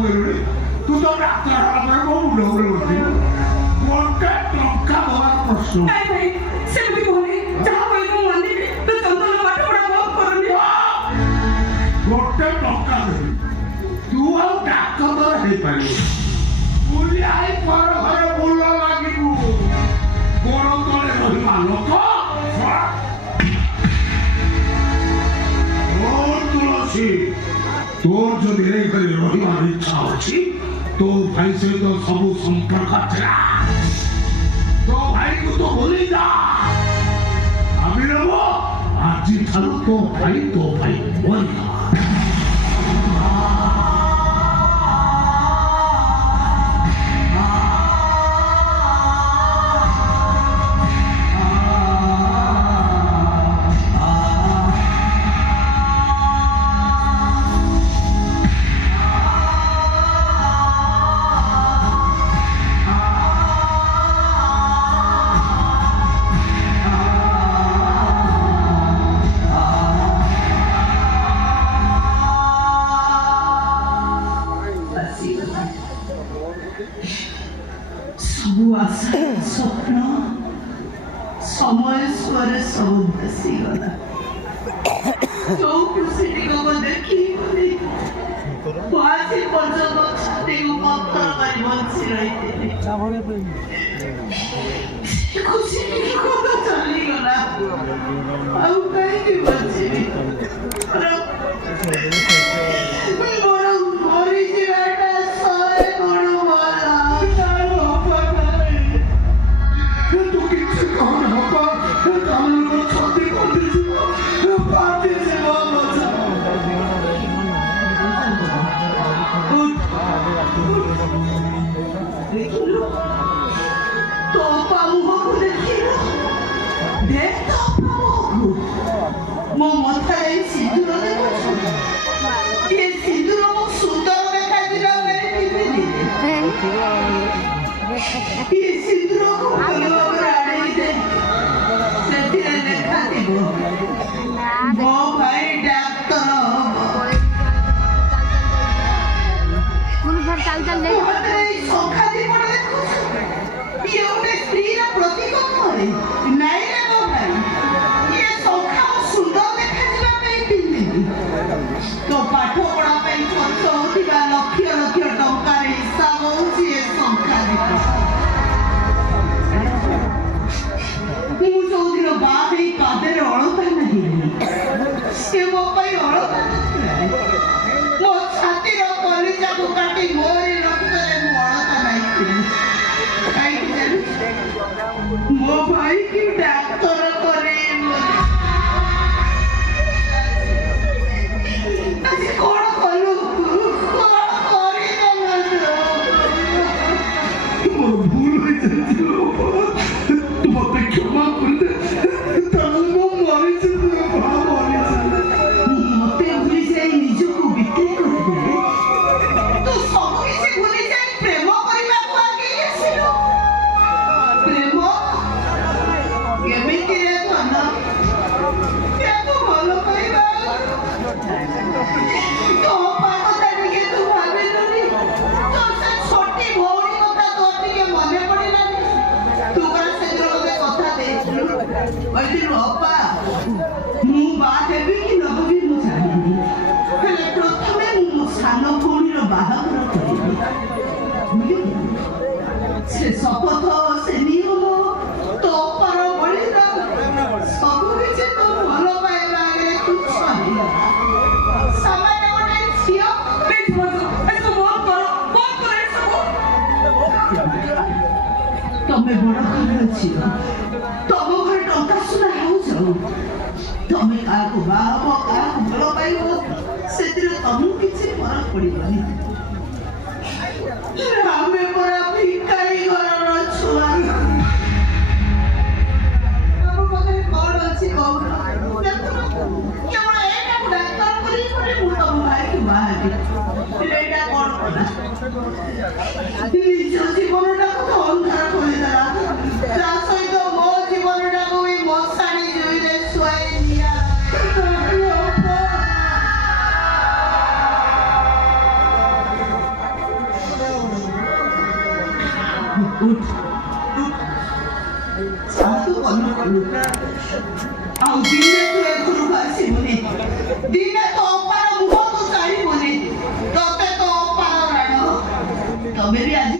ପକେଇଲୁଣି ତୁ ତ ଡାକ୍ତର ହେଲା ପରେ ମୋ ମୁଣ୍ଡ ଉପରେ ବସିବୁ ଗୋଟେ ଟଙ୍କା ଦେବାର ପ୍ରଶ୍ନ ସେମିତି କୁହନି ଯାହା କହିବୁ ମୁଁ ମାନିବି ତୁ ଚନ୍ଦନ ପାଠ ପଢା ବନ୍ଦ କରନି ଗୋଟେ ଟଙ୍କା ଦେବି ତୁ ଆଉ ଡାକ୍ତର ହେଇପାରିବୁ ବୁଲିଆ ହେଇ ପର ଘରେ ବୁଲ ଲାଗିବୁ ଗୋଡ଼ ତଳେ ରହିବା ଲୋକ ତୁଳସୀ তোর যদি এই করে রহিবার ইচ্ছা ଅଛି তো ভাই সହିତ ସବୁ সম্পর্ক ଥିଲା তো ভাইକୁ তো ভুলি যা আমি রব ଆଜି ଠାରୁ তো ଭାଇ ମରିଗଲା ସବୁ ଆଶା ସ୍ୱପ୍ନ ସମୟ ସ୍ୱରେ ସବୁ ଭାସିଗଲା ଯୋଉ ଖୁସିଟିକୁ ଦେଖି ଆଜି ପର୍ଯ୍ୟନ୍ତ ଛାତିକୁ ପଥର କରି ବଞ୍ଚି ରହିଥିଲି ଖୁସିଟିକୁ ତ ଚାଲିଗଲା ଆଉ କାହିଁକି ବଞ୍ଚିବି ମରିଯିବାଟା ଶହେ ଗୁଣ ଭଲ ମୋ ମଥାରେ ସିନ୍ଦୁର ଦେଖୁଛୁ ଏ ସିନ୍ଦୁର ମୁଁ ସୁନ୍ଦର ଦେଖାଯିବା ପାଇଁ ପିନ୍ଧିଲି ଏ ସିନ୍ଦୁରକୁ ଭଲ ଭାବରେ ଆଡ଼େଇ ଦେ ସେଥିରେ ଲେଖାଥିବ ମୋ ଭାଇ ଡାକ୍ତର ସଖା ଜୀବନ ଦେଖୁଛୁ ଇଏ ଗୋଟେ ସ୍ତ୍ରୀର ପ୍ରତୀକ ନୁହେଁ ନାଇଁ ରେ ମୋ ଭାଇ ଇଏ ସଖା ସୁନ୍ଦର ଦେଖାଯିବା ପାଇଁ ପିନ୍ଧିଲି ତ ପାଠ ପଢା ପାଇଁ ଖର୍ଚ୍ଚ ହଉଥିବା ଲକ୍ଷ ଲକ୍ଷ ଟଙ୍କାର ହିସାବ ହଉଛି ଏ ସଂଖ୍ୟା ମୁଁ ଯୋଉଦିନ ବାହା ହେଇ ପାଦରେ ଅଳତା ନାଗିଲି ସେ ମୋ ପାଇଁ ଅଳତା ମୋ ଛାତିର କଲିଜାକୁ କାଟି ମୋରି ରକ୍ତରେ ମୁଁ ଅଳତା ନାଗିଥିଲି କାହିଁକି ଜାଣିଛୁ ମୋ ଭାଇ କି ଡାକ୍ତର କରେ କଣ କଲୁ କଣ କରିଦେଲୁ ମୋର ଭୁଲ ହୋଇଯାଇଛି ତୁ ମତେ କ୍ଷମା କରିଦେ ତାହେଲେ ମୁଁ ମରିଛି ମତେ ଭୁଲି ଯାଇ ନିଜକୁ ବିକ୍ରି କରିଦେଲେ ତୁ ସବୁ କିଛି ଭୁଲି ଯାଇ ପ୍ରେମ କରିବାକୁ ଆଗେଇ ଆସିଲୁ ପ୍ରେମ କେମିତିରେ ଧନ ତାକୁ ଭଲ ପାଇବା ତୋ କଥା ଟିକେ ତୁ ଭାବିଲୁନି ତୋ ସେ ଛୋଟି ଭଉଣୀ କଥା ତୋର ଟିକେ ମନେ ପଡ଼ିଲାନି ତୁ କଣ ସେଦିନ ଗୋଟେ କଥା ଦେଇଥିଲୁ କହିଥିଲୁ ଅପା ମୁଁ ବାହା ହେବି କି ନ ହେବି ମୁଁ ଜାଣିନି ହେଲେ ପ୍ରଥମେ ମୁଁ ମୋ ସାନ ଭଉଣୀର ବାହାଘର କରିବି ସେ ଶପଥ ସେ ନିୟମ ତୋ ଅପାର ବଳିଦାନ ସବୁ କିଛି ତୋ ଭଲ ପାଇବା ଆଗରେ ତୁଚ୍ଛ ହେଇଗଲା ସାମାନ୍ୟ ଗୋଟେ ଝିଅ ତମେ ବଡ ଘରର ଝିଅ ତମ ଘରେ ଟଙ୍କା ସୁନା ହେଉଛ ତମେ କାହାକୁ ବାହା ହବ କାହାକୁ ଭଲ ପାଇବ ସେଥିରେ ତମକୁ କିଛି ଫରକ ପଡିବନି ଆମେ ପରା ଭିକାରୀ ଘରର ଛୁଆ ଆମ ପାଖରେ କଣ ଅଛି କହୁନ କେବଳ ଏଇଟାକୁ ଡାକ୍ତର କରି ମୁଁ ତମ ଭାଇକୁ ବାହା ହେବି ଏଇଟା କଣ କଲା ନିଜ ଜୀବନଟାକୁ ତ ଅନ୍ଧାର କରିଦେଲା ତା ସହିତ ମୋ ଜୀବନଟାକୁ ବି ମଶାଣି ଜୁଇରେ ଶୁଆଇ ନିଆ ଉଠ ଯାହା ତୁ କଲୁ କଲୁ ଆଉ ଦିନେ ତୁ ଏ ଘରକୁ ଆସିବୁନି ଦିନେ ତୋ